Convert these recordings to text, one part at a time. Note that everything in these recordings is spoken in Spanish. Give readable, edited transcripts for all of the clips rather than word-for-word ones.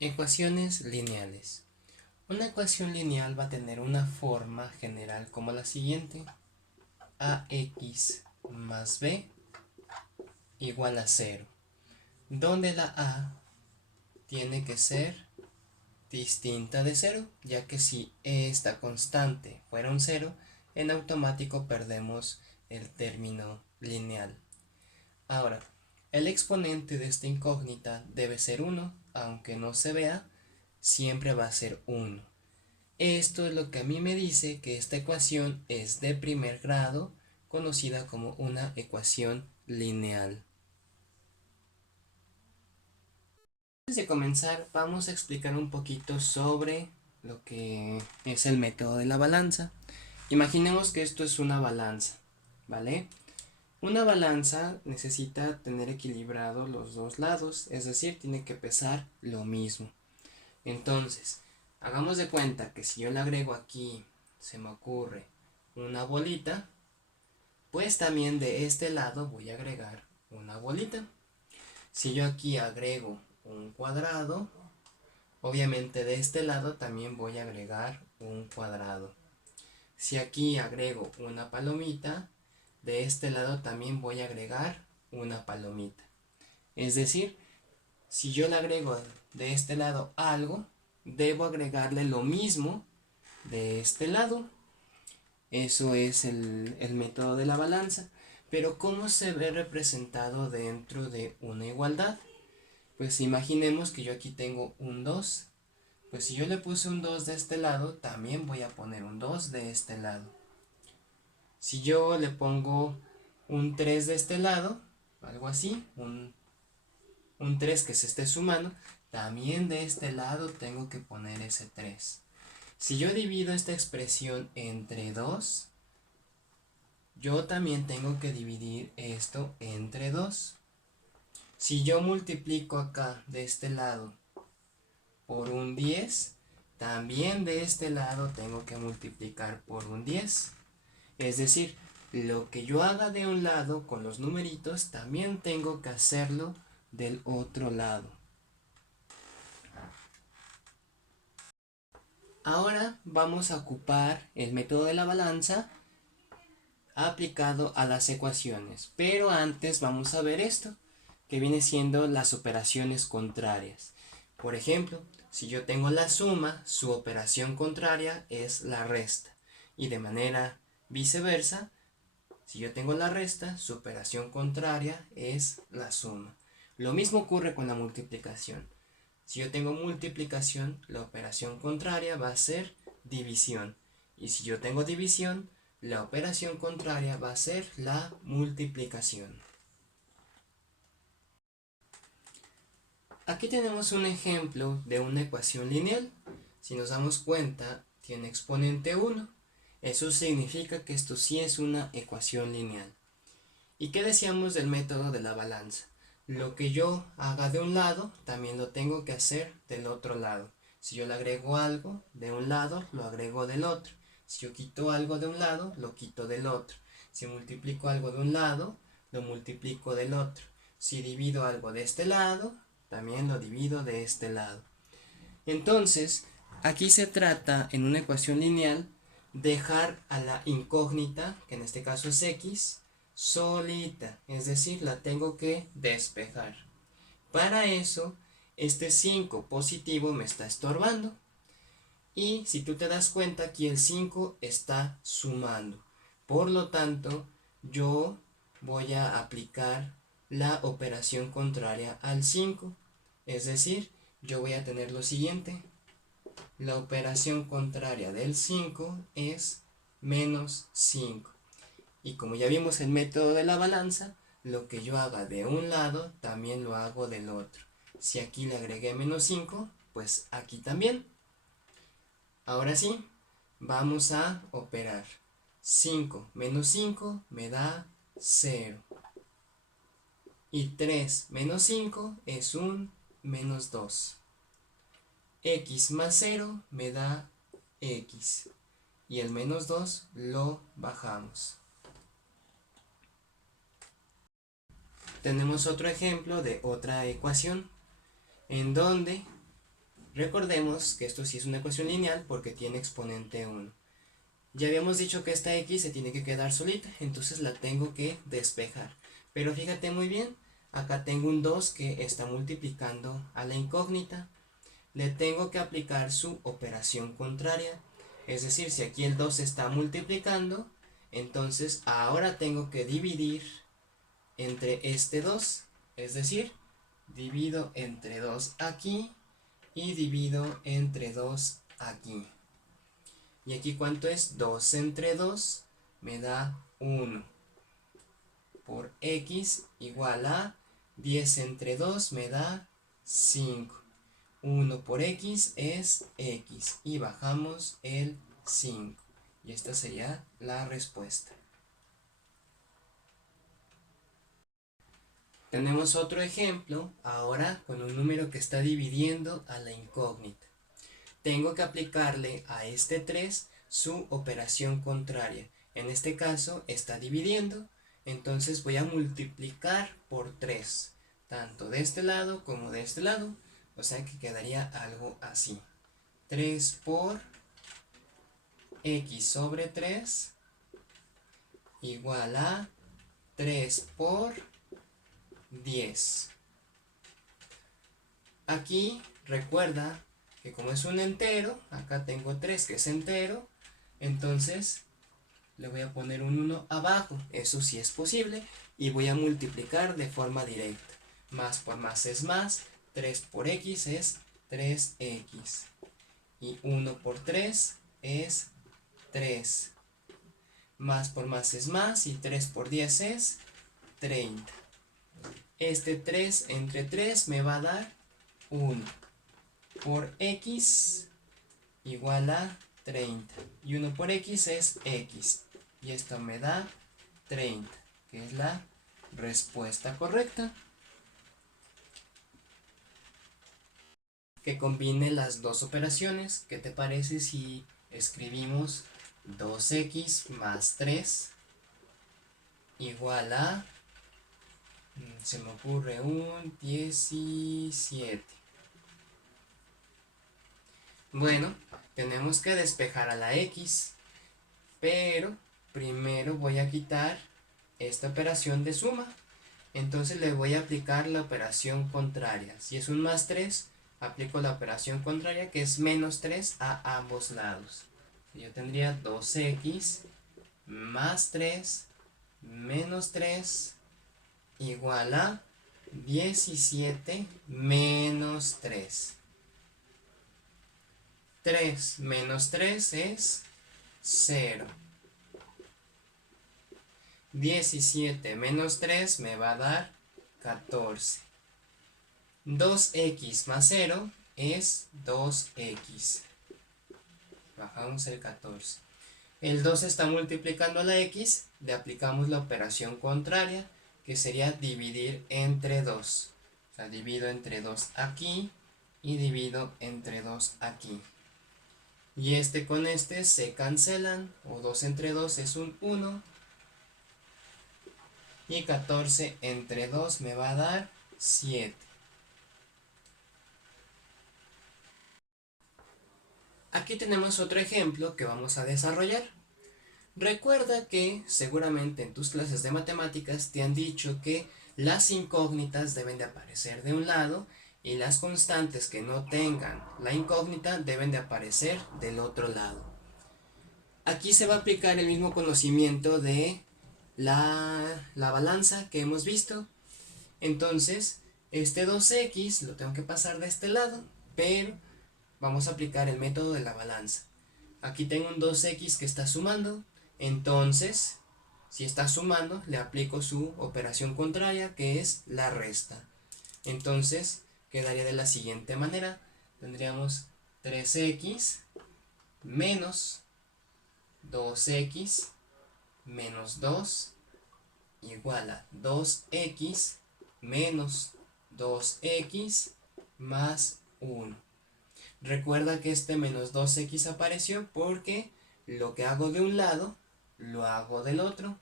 Ecuaciones lineales. Una ecuación lineal va a tener una forma general como la siguiente: ax más b igual a 0, donde la a tiene que ser distinta de 0, ya que si esta constante fuera un 0, en automático perdemos el término lineal. Ahora, el exponente de esta incógnita debe ser 1, aunque no se vea, siempre va a ser 1. Esto es lo que a mí me dice que esta ecuación es de primer grado, conocida como una ecuación lineal. Antes de comenzar, vamos a explicar un poquito sobre lo que es el método de la balanza. Imaginemos que esto es una balanza, ¿vale? Una balanza necesita tener equilibrados los dos lados, es decir, tiene que pesar lo mismo. Entonces, hagamos de cuenta que si yo le agrego aquí, se me ocurre, una bolita, pues también de este lado voy a agregar una bolita. Si yo aquí agrego un cuadrado, obviamente de este lado también voy a agregar un cuadrado. Si aquí agrego una palomita, de este lado también voy a agregar una palomita. Es decir, si yo le agrego de este lado algo, debo agregarle lo mismo de este lado. Eso es el método de la balanza. Pero ¿cómo se ve representado dentro de una igualdad? Pues imaginemos que yo aquí tengo un 2. Pues si yo le puse un 2 de este lado, también voy a poner un 2 de este lado. Si yo le pongo un 3 de este lado, algo así, un 3 que se esté sumando, también de este lado tengo que poner ese 3. Si yo divido esta expresión entre 2, yo también tengo que dividir esto entre 2. Si yo multiplico acá de este lado por un 10, también de este lado tengo que multiplicar por un 10. Es decir, lo que yo haga de un lado con los numeritos, también tengo que hacerlo del otro lado. Ahora vamos a ocupar el método de la balanza aplicado a las ecuaciones. Pero antes vamos a ver esto, que viene siendo las operaciones contrarias. Por ejemplo, si yo tengo la suma, su operación contraria es la resta. Y de manera viceversa, si yo tengo la resta, su operación contraria es la suma. Lo mismo ocurre con la multiplicación. Si yo tengo multiplicación, la operación contraria va a ser división. Y si yo tengo división, la operación contraria va a ser la multiplicación. Aquí tenemos un ejemplo de una ecuación lineal. Si nos damos cuenta, tiene exponente 1. Eso significa que esto sí es una ecuación lineal. ¿Y qué decíamos del método de la balanza? Lo que yo haga de un lado, también lo tengo que hacer del otro lado. Si yo le agrego algo de un lado, lo agrego del otro. Si yo quito algo de un lado, lo quito del otro. Si multiplico algo de un lado, lo multiplico del otro. Si divido algo de este lado, también lo divido de este lado. Entonces, aquí se trata, en una ecuación lineal, dejar a la incógnita, que en este caso es x, solita, es decir, la tengo que despejar. Para eso, este 5 positivo me está estorbando. Y si tú te das cuenta, aquí el 5 está sumando. Por lo tanto, yo voy a aplicar la operación contraria al 5. Es decir, yo voy a tener lo siguiente. La operación contraria del 5 es menos 5. Y como ya vimos el método de la balanza, lo que yo haga de un lado, también lo hago del otro. Si aquí le agregué menos 5, pues aquí también. Ahora sí, vamos a operar. 5 menos 5 me da 0. Y 3 menos 5 es un menos 2. X más 0 me da X. Y el menos 2 lo bajamos. Tenemos otro ejemplo de otra ecuación en donde Recordemos que esto sí es una ecuación lineal porque tiene exponente 1. Ya habíamos dicho que esta x se tiene que quedar solita, entonces la tengo que despejar. Pero fíjate muy bien, acá tengo un 2 que está multiplicando a la incógnita. Le tengo que aplicar su operación contraria. Es decir, si aquí el 2 está multiplicando, entonces ahora tengo que dividir entre este 2. Es decir, divido entre 2 aquí y divido entre 2 aquí. Y aquí ¿cuánto es? 2 entre 2 me da 1. Por x igual a 10 entre 2 me da 5. 1 por x es x. Y bajamos el 5. Y esta sería la respuesta. Tenemos otro ejemplo, ahora con un número que está dividiendo a la incógnita. Tengo que aplicarle a este 3 su operación contraria. En este caso está dividiendo, entonces voy a multiplicar por 3, tanto de este lado como de este lado, o sea que quedaría algo así. 3 por x sobre 3 igual a 3 por 10. Aquí recuerda que como es un entero, acá tengo 3 que es entero, entonces le voy a poner un 1 abajo, eso sí es posible, y voy a multiplicar de forma directa. Más por más es más, 3 por x es 3x, y 1 por 3 es 3. Más por más es más, y 3 por 10 es 30. Este 3 entre 3 me va a dar 1 por x igual a 30. Y 1 por x es x. Y esto me da 30, que es la respuesta correcta. Que combine las dos operaciones. ¿Qué te parece si escribimos 2x más 3 igual a, se me ocurre un 17? Bueno, tenemos que despejar a la x, pero primero voy a quitar esta operación de suma. Entonces le voy a aplicar la operación contraria. Si es un más 3, aplico la operación contraria, que es menos 3 a ambos lados. Yo tendría 2x más 3 menos 3 igual a 17 menos 3. 3 menos 3 es 0. 17 menos 3 me va a dar 14. 2x más 0 es 2x. Bajamos el 14. El 2 está multiplicando a la x, le aplicamos la operación contraria, que sería dividir entre 2. O sea, divido entre 2 aquí y divido entre 2 aquí. Y este con este se cancelan, o 2 entre 2 es un 1. Y 14 entre 2 me va a dar 7. Aquí tenemos otro ejemplo que vamos a desarrollar. Recuerda que seguramente en tus clases de matemáticas te han dicho que las incógnitas deben de aparecer de un lado y las constantes que no tengan la incógnita deben de aparecer del otro lado. Aquí se va a aplicar el mismo conocimiento de la balanza que hemos visto. Entonces, este 2x lo tengo que pasar de este lado, pero vamos a aplicar el método de la balanza. Aquí tengo un 2x que está sumando, entonces, si está sumando, le aplico su operación contraria, que es la resta. Entonces, quedaría de la siguiente manera. Tendríamos 3x menos 2x menos 2 igual a 2x menos 2x más 1. Recuerda que este menos 2x apareció porque lo que hago de un lado, lo hago del otro.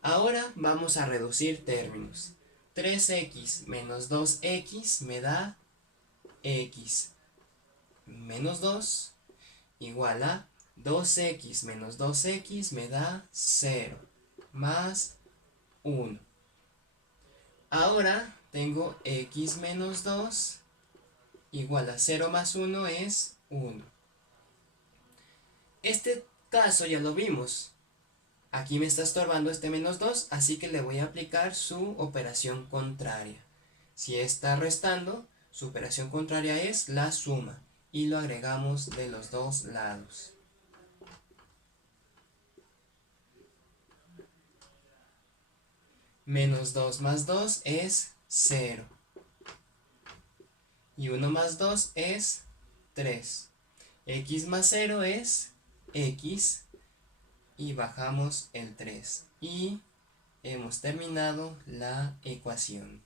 Ahora vamos a reducir términos. 3x menos 2x me da x. menos 2 igual a 2x menos 2x me da 0 más 1. Ahora tengo x menos 2 igual a 0 más 1 es 1. Este caso ya lo vimos. Aquí me está estorbando este menos 2, así que le voy a aplicar su operación contraria. Si está restando, su operación contraria es la suma y lo agregamos de los dos lados. Menos 2 más 2 es 0. Y 1 más 2 es 3. X más 0 es x y bajamos el 3. Y hemos terminado la ecuación.